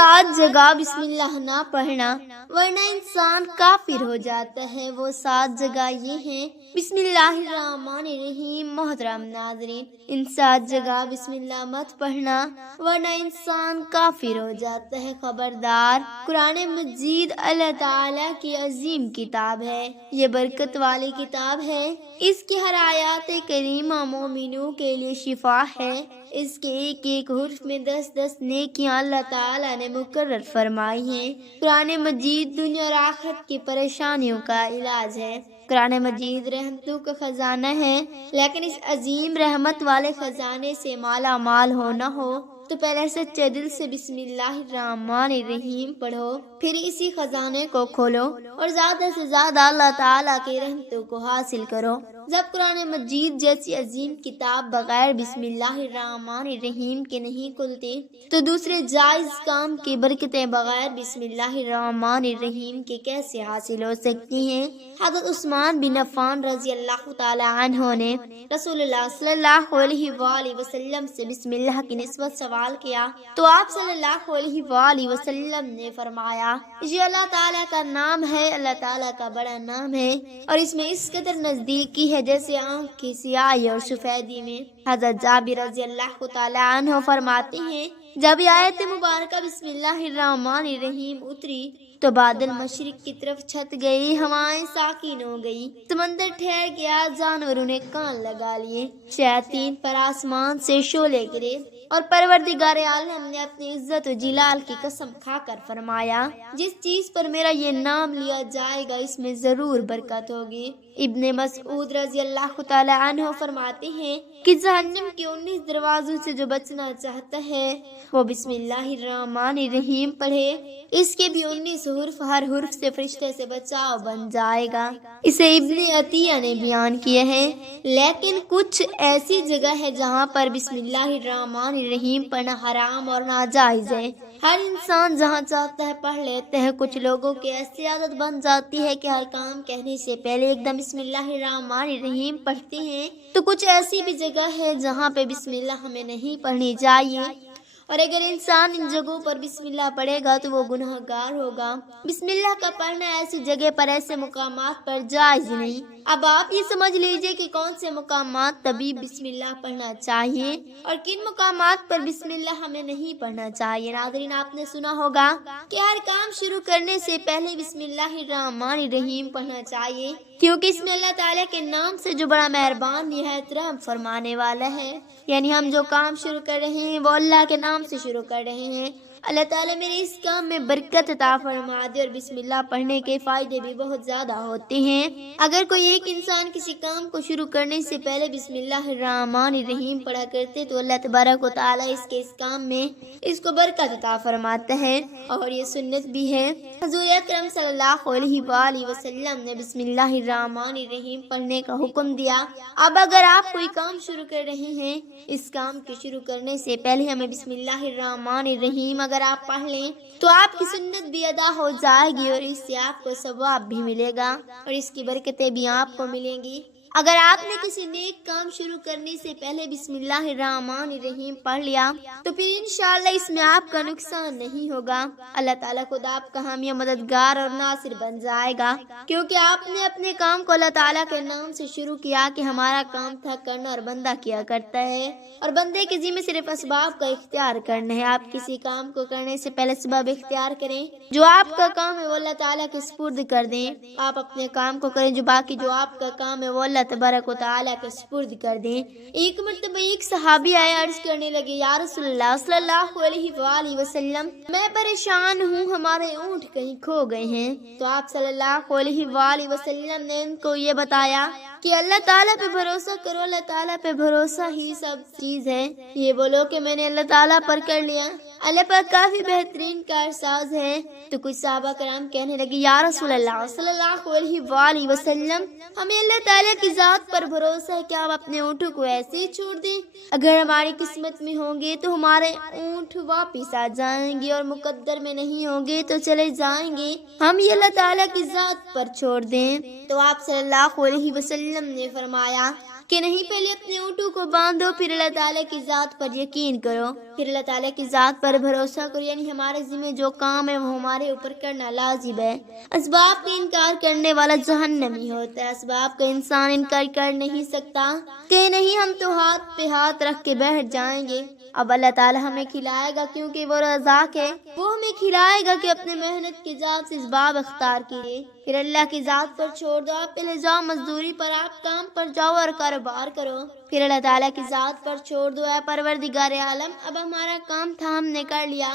7 جگہ بسم اللہ نہ پڑھنا ورنہ انسان کافر ہو جاتا ہے۔ وہ 7 جگہ یہ ہیں: بسم اللہ الرحمن الرحیم۔ محترم ناظرین، ان 7 جگہ بسم اللہ مت پڑھنا ورنہ انسان کافر ہو جاتا ہے۔ خبردار، قرآن مجید اللہ تعالیٰ کی عظیم کتاب ہے، یہ برکت والی کتاب ہے۔ اس کی ہر آیات کریمہ مومنوں کے لیے شفا ہے۔ اس کے ایک ایک حرف میں 10 نیکیاں اللہ تعالیٰ نے مقرر فرمائی ہیں۔ قرآن مجید دنیا اور آخرت کی پریشانیوں کا علاج ہے۔ قرآن مجید رحمتوں کا خزانہ ہے، لیکن اس عظیم رحمت والے خزانے سے مالا مال ہونا ہو تو پہلے سچے دل سے بسم اللہ الرحمن الرحیم پڑھو، پھر اسی خزانے کو کھولو اور زیادہ سے زیادہ اللہ تعالیٰ کی رحمتوں کو حاصل کرو۔ جب قرآن مجید جیسی عظیم کتاب بغیر بسم اللہ الرحمن الرحیم کے نہیں کھلتی تو دوسرے جائز کام کی برکتیں بغیر بسم اللہ الرحمن الرحیم کے کیسے حاصل ہو سکتی ہیں؟ حضرت عثمان بن عفان رضی اللہ تعالی عنہ نے رسول اللہ صلی اللہ علیہ وآلہ وسلم سے بسم اللہ کی نسبت سوال کیا تو آپ صلی اللہ علیہ وآلہ وسلم نے فرمایا، یہ اللہ تعالیٰ کا نام ہے، اللہ تعالیٰ کا بڑا نام ہے اور اس میں اس قدر نزدیکی ہے جیسے آنکھ کی سیاہی اور سفیدی میں۔ حضرت جابر رضی اللہ تعالی عنہ فرماتے ہیں، جب یہ آیت مبارکہ بسم اللہ الرحمن الرحیم اتری تو بادل مشرق کی طرف چھت گئی، ہوائیں ساکن ہو گئی، سمندر ٹھہر گیا، جانوروں نے کان لگا لیے، شیاطین پر آسمان سے شعلے گرے اور پروردگار عالم نے اپنی عزت و جلال کی قسم کھا کر فرمایا، جس چیز پر میرا یہ نام لیا جائے گا اس میں ضرور برکت ہوگی۔ ابن مسعود رضی اللہ تعالی عنہ فرماتے ہیں کہ جہنم کے 19 دروازوں سے جو بچنا چاہتا ہے وہ بسم اللہ الرحمن الرحیم پڑھے، اس کے بھی 19 حرف، ہر حرف سے فرشتے سے بچاؤ بن جائے گا۔ اسے ابن عطیہ نے بیان کیا ہے۔ لیکن کچھ ایسی جگہ ہے جہاں پر بسم اللہ الرحمن الرحیم پڑھنا حرام اور ناجائز ہے۔ ہر انسان جہاں چاہتا ہے پڑھ لیتا ہے۔ کچھ لوگوں کی ایسی عادت بن جاتی ہے کہ ہر کام کہنے سے پہلے ایک دم بسم اللہ الرحمن الرحیم پڑھتے ہیں، تو کچھ ایسی بھی جگہ ہے جہاں پہ بسم اللہ ہمیں نہیں پڑھنی چاہیے، اور اگر انسان ان جگہوں پر بسم اللہ پڑھے گا تو وہ گناہ گار ہوگا۔ بسم اللہ کا پڑھنا ایسی جگہ پر، ایسے مقامات پر جائز نہیں۔ اب آپ یہ سمجھ لیجئے کہ کون سے مقامات تبھی بسم اللہ پڑھنا چاہیے اور کن مقامات پر بسم اللہ ہمیں نہیں پڑھنا چاہیے۔ ناظرین، آپ نے سنا ہوگا کہ ہر کام شروع کرنے سے پہلے بسم اللہ الرحمن الرحیم پڑھنا چاہیے، کیونکہ اس میں اللہ تعالیٰ کے نام سے جو بڑا مہربان نہایت رحم فرمانے والا ہے، یعنی ہم جو کام شروع کر رہے ہیں وہ اللہ کے نام سے شروع کر رہے ہیں۔ اللہ تعالیٰ میرے اس کام میں برکت عطا فرما دے، اور بسم اللہ پڑھنے کے فائدے بھی بہت زیادہ ہوتے ہیں۔ اگر کوئی ایک انسان کسی کام کو شروع کرنے سے پہلے بسم اللہ الرحمن الرحیم پڑھا کرتے تو اللہ تبارک و تعالیٰ اس کام میں اس کو برکت عطا فرماتا ہے، اور یہ سنت بھی ہے۔ حضور اکرم صلی اللہ علیہ وآلہ وسلم نے بسم اللہ الرحمن الرحیم پڑھنے کا حکم دیا۔ اب اگر آپ کوئی کام شروع کر رہے ہیں، اس کام کے شروع کرنے سے پہلے ہمیں بسم اللہ الرحمن الرحیم اگر آپ پڑھ لیں تو آپ کی سنت بھی ادا ہو جائے گی، اور اس سے آپ کو ثواب بھی ملے گا اور اس کی برکتیں بھی آپ کو ملیں گی۔ اگر آپ نے کسی نیک کام شروع کرنے سے پہلے بسم اللہ الرحمن الرحیم پڑھ لیا تو پھر انشاءاللہ اس میں آپ کا نقصان نہیں ہوگا۔ اللہ تعالیٰ خود آپ کا حامی مددگار اور ناصر بن جائے گا، کیونکہ آپ نے اپنے کام کو اللہ تعالیٰ کے نام سے شروع کیا کہ ہمارا کام تھا کرنا اور بندہ کیا کرتا ہے، اور بندے کے ذمہ صرف اسباب کا اختیار کرنا ہے۔ آپ کسی کام کو کرنے سے پہلے سبب اختیار کریں، جو آپ کا کام ہے وہ اللہ تعالیٰ کے سپرد کر دیں۔ آپ اپنے کام کو کریں، جو آپ کا کام ہے وہ اللہ تبارک و تعالیٰ کے سپرد کر دیں۔ ایک مرتبہ ایک صحابی آیا، عرض کرنے لگے، یا رسول اللہ صلی اللہ علیہ وآلہ وسلم، میں پریشان ہوں، ہمارے اونٹ کہیں کھو گئے ہیں۔ تو آپ صلی اللہ علیہ وآلہ وسلم نے ان کو یہ بتایا کہ اللہ تعالیٰ پہ بھروسہ کرو، اللہ تعالیٰ پہ بھروسہ ہی سب چیز ہے۔ یہ بولو کہ میں نے اللہ تعالیٰ پر کر لیا، اللہ پر کافی بہترین کارساز ہے۔ تو کچھ صحابہ کرام کہنے لگے، یا رسول اللہ صلی اللہ علیہ وآلہ وسلم، ہمیں اللہ تعالیٰ کی ذات پر بھروسہ ہے کہ آپ اپنے اونٹوں کو ایسے ہی چھوڑ دیں، اگر ہماری قسمت میں ہوں گے تو ہمارے اونٹ واپس آ جائیں گے، اور مقدر میں نہیں ہوں گے تو چلے جائیں گے، ہم یہ اللہ تعالیٰ کی ذات پر چھوڑ دیں۔ تو آپ صلی اللہ علیہ وسلم نے فرمایا کہ نہیں پہلے اپنے اونٹوں کو باندھو، پھر اللہ تعالیٰ کی ذات پر یقین کرو، پھر اللہ تعالیٰ کی ذات پر بھروسہ کرو، یعنی ہمارے ذمہ جو کام ہے وہ ہمارے اوپر کرنا لازم ہے۔ اسباب کا انکار کرنے والا جہنمی ہوتا ہے، اسباب کا انسان انکار کر نہیں سکتا کہ نہیں ہم تو ہاتھ پہ ہاتھ رکھ کے بیٹھ جائیں گے، اب اللہ تعالیٰ ہمیں کھلائے گا کیونکہ وہ رزاق ہے، وہ ہمیں کھلائے گا کہ اپنے محنت کی ذات سے اسباب اختیار کیجیے، پھر اللہ کی ذات پر چھوڑ دو، آپ پہلے جاؤ مزدوری پر، آپ کام پر جاؤ اور کاروبار کرو، پھر اللہ تعالیٰ کی ذات پر چھوڑ دو، اے پروردگار عالم اب ہمارا کام تھا ہم نے کر لیا،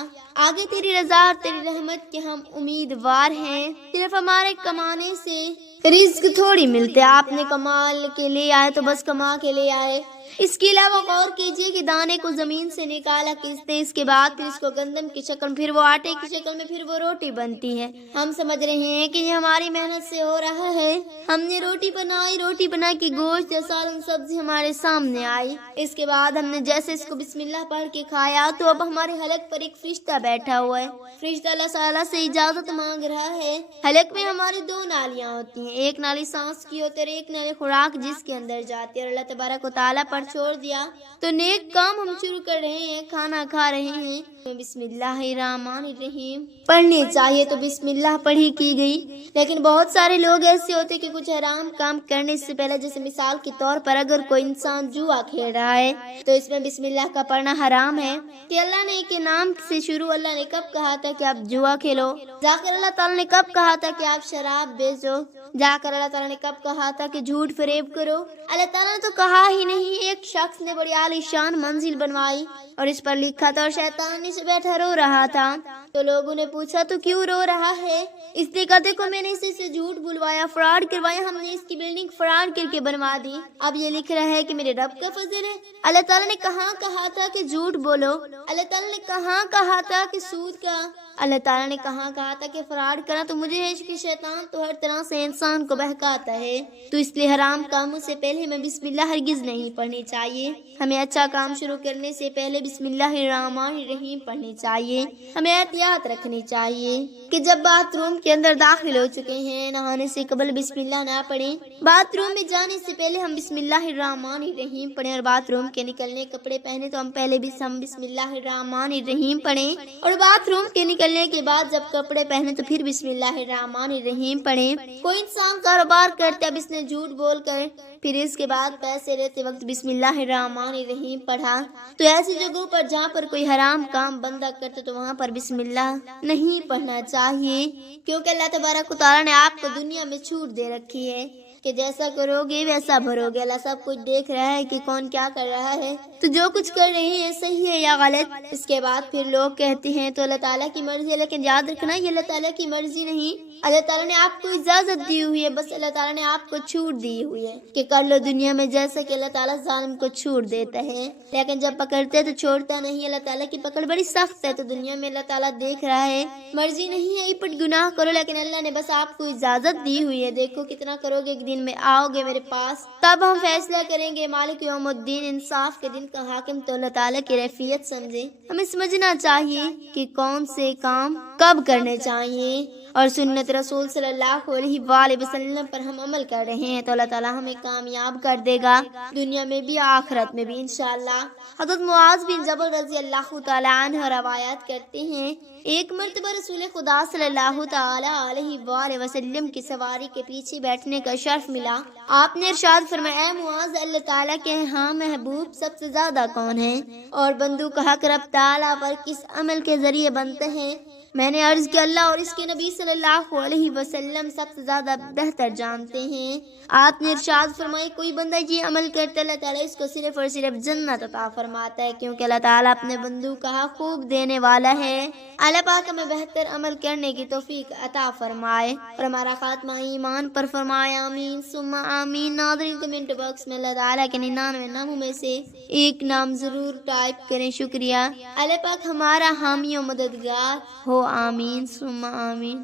آگے تیری رضا اور تیری رحمت کے ہم امیدوار ہیں، صرف ہمارے کمانے سے رزق تھوڑی ملتے، آپ نے کمال کے لیے آئے تو بس کما کے لیے آئے، اس کے علاوہ غور کیجئے کہ دانے کو زمین سے نکالا کس نے، اس کے بعد پھر اس کو گندم کی شکل، پھر وہ آٹے کی شکل میں، پھر وہ روٹی بنتی ہے، ہم سمجھ رہے ہیں کہ یہ ہماری محنت سے ہو رہا ہے، ہم نے روٹی بنائی، روٹی بنا کے گوشت یا سالن سبزی ہمارے سامنے آئی، اس کے بعد ہم نے جیسے اس کو بسم اللہ پڑھ کے کھایا تو اب ہمارے حلق پر ایک فرشتہ بیٹھا ہوا ہے، فرشتہ اللہ تعالیٰ سے اجازت مانگ رہا ہے، حلق میں ہماری دو نالیاں ہوتی ہیں، ایک نالی سانس کی ہوتی ہے اور ایک نالی خوراک جس کے اندر جاتی ہے، اور اللہ تبارک و تعالیٰ پر چھوڑ دیا تو نیک کام ہم شروع کر رہے ہیں، کھانا کھا رہے ہیں، بسم اللہ الرحمن الرحیم پڑھنی چاہیے تو بسم اللہ پڑھی کی گئی، لیکن بہت سارے لوگ ایسے ہوتے کہ کچھ حرام کام کرنے سے پہلے، جیسے مثال کے طور پر اگر کوئی انسان جوا کھیل رہا ہے تو اس میں بسم اللہ کا پڑھنا حرام ہے، کہ اللہ نے کے نام سے شروع، اللہ نے کب کہا تھا کہ آپ جوا کھیلو، جا کر اللہ تعالیٰ نے کب کہا تھا کہ آپ شراب بیچو، جا کر اللہ تعالیٰ نے کب کہا تھا کہ جھوٹ فریب کرو، اللہ تعالیٰ نے تو کہا ہی نہیں، ایک شخص نے بڑی عالی شان منزل بنوائی اور اس پر لکھا تھا اور شیطان نیچے بیٹھا رو رہا تھا، تو لوگوں نے پوچھا تو کیوں رو رہا ہے، اس نے کہا دیکھو میں نے اسے سے جھوٹ بلوایا، فراڈ کروایا، ہم نے اس کی بلڈنگ فراڈ کر کے بنوا دی، اب یہ لکھ رہا ہے کہ میرے رب کا فضل ہے، اللہ تعالیٰ نے کہاں کہا تھا کہ جھوٹ بولو، اللہ تعالیٰ نے کہاں کہا تھا کہ سود کا، اللہ تعالیٰ نے کہاں کہا تھا کہ فراڈ کرا، تو مجھے ہے کہ شیطان تو ہر طرح سے انسان کو بہکاتا ہے، تو اس لیے حرام کاموں سے پہلے ہمیں بسم اللہ ہرگز نہیں پڑھنی چاہیے، ہمیں اچھا کام شروع کرنے سے پہلے بسم اللہ الرحمن الرحیم پڑھنی چاہیے، ہمیں احتیاط رکھنی چاہیے کہ جب باتھ روم کے اندر داخل ہو چکے ہیں نہانے سے قبل بسم اللہ نہ پڑھیں، باتھ روم میں جانے سے پہلے ہم بسم اللہ الرحمن الرحیم پڑھیں، اور باتھ روم کے نکلنے کپڑے پہنے تو ہم پہلے بھی ہم بسم اللہ الرحمن الرحیم پڑھیں، اور باتھ روم کے نکلنے کے بعد جب کپڑے پہنے تو پھر بسم اللہ الرحمن الرحیم پڑھیں، کوئی انسان کاروبار کرتے اب اس نے جھوٹ بول کر پھر اس کے بعد پیسے لیتے وقت بسم اللہ الرحمن الرحیم پڑھا، تو ایسی جگہوں پر جہاں پر کوئی حرام کام بندہ کرتے تو وہاں پر بسم اللہ نہیں پڑھنا چاہیے، کیونکہ اللہ تبارک و تعالیٰ نے آپ کو دنیا میں چھوٹ دے رکھی ہے کہ جیسا کرو گے ویسا بھرو گے، اللہ سب کچھ دیکھ رہا ہے کہ کون کیا کر رہا ہے، تو جو کچھ کر رہے ہیں صحیح ہے یا غلط، اس کے بعد پھر لوگ کہتے ہیں تو اللہ تعالیٰ کی مرضی ہے، لیکن یاد رکھنا یہ اللہ تعالیٰ کی مرضی نہیں، اللہ تعالیٰ نے آپ کو اجازت دی ہوئی ہے، بس اللہ تعالیٰ نے آپ کو چھوٹ دی ہوئی ہے کہ کر لو دنیا میں جیسا کہ اللہ تعالیٰ ظالم کو چھوٹ دیتا ہے، لیکن جب پکڑتے تو چھوڑتا نہیں، اللہ تعالیٰ کی پکڑ بڑی سخت ہے، تو دنیا میں اللہ تعالیٰ دیکھ رہا ہے، مرضی نہیں ہے پٹ گناہ کرو، لیکن اللہ نے بس آپ کو اجازت دی ہوئی ہے، دیکھو کتنا کرو گے، ایک دن میں آؤ گے میرے پاس تب ہم فیصلہ کریں گے، مالک یوم الدین انصاف کے دن کا حاکم تو اللہ تعالیٰ کی رفیت سمجھے، ہمیں سمجھنا چاہیے کہ کون سے کام کب کرنے چاہیے، اور سنت رسول صلی اللہ علیہ وآلہ وسلم پر ہم عمل کر رہے ہیں تو اللہ تعالیٰ ہمیں کامیاب کر دے گا، دنیا میں بھی آخرت میں بھی انشاءاللہ۔ حضرت معاذ بن جبل رضی اللہ تعالیٰ عنہ روایت کرتے ہیں، ایک مرتبہ رسول خدا صلی اللہ تعالیٰ علیہ وآلہ وسلم کی سواری کے پیچھے بیٹھنے کا شرف ملا، آپ نے ارشاد فرمایا، اے معاذ اللہ تعالیٰ کے ہاں محبوب سب سے زیادہ کون ہے، اور بندوں کا حق رب تعالیٰ پر کس عمل کے ذریعے بنتے ہیں، میں نے عرض کیا اللہ اور اس کے نبی صلی اللہ علیہ وسلم سب سے زیادہ بہتر جانتے ہیں، آپ نے ارشاد فرمایا، کوئی بندہ یہ عمل کرتا اللہ تعالیٰ اس کو صرف اور صرف جنت عطا فرماتا ہے، کیونکہ اللہ تعالیٰ اپنے بندوں کا حق خوب دینے والا ہے، اللہ پاک ہمیں بہتر عمل کرنے کی توفیق عطا فرمائے اور ہمارا خاتمہ ایمان پر فرمائے، آمین ثم آمین۔ ناظرین کمنٹ باکس میں اللہ تعالیٰ کے 99 ناموں میں سے ایک نام ضرور ٹائپ کریں، شکریہ، اللہ پاک ہمارا حامی و مددگار ہو، آمین ثم آمین۔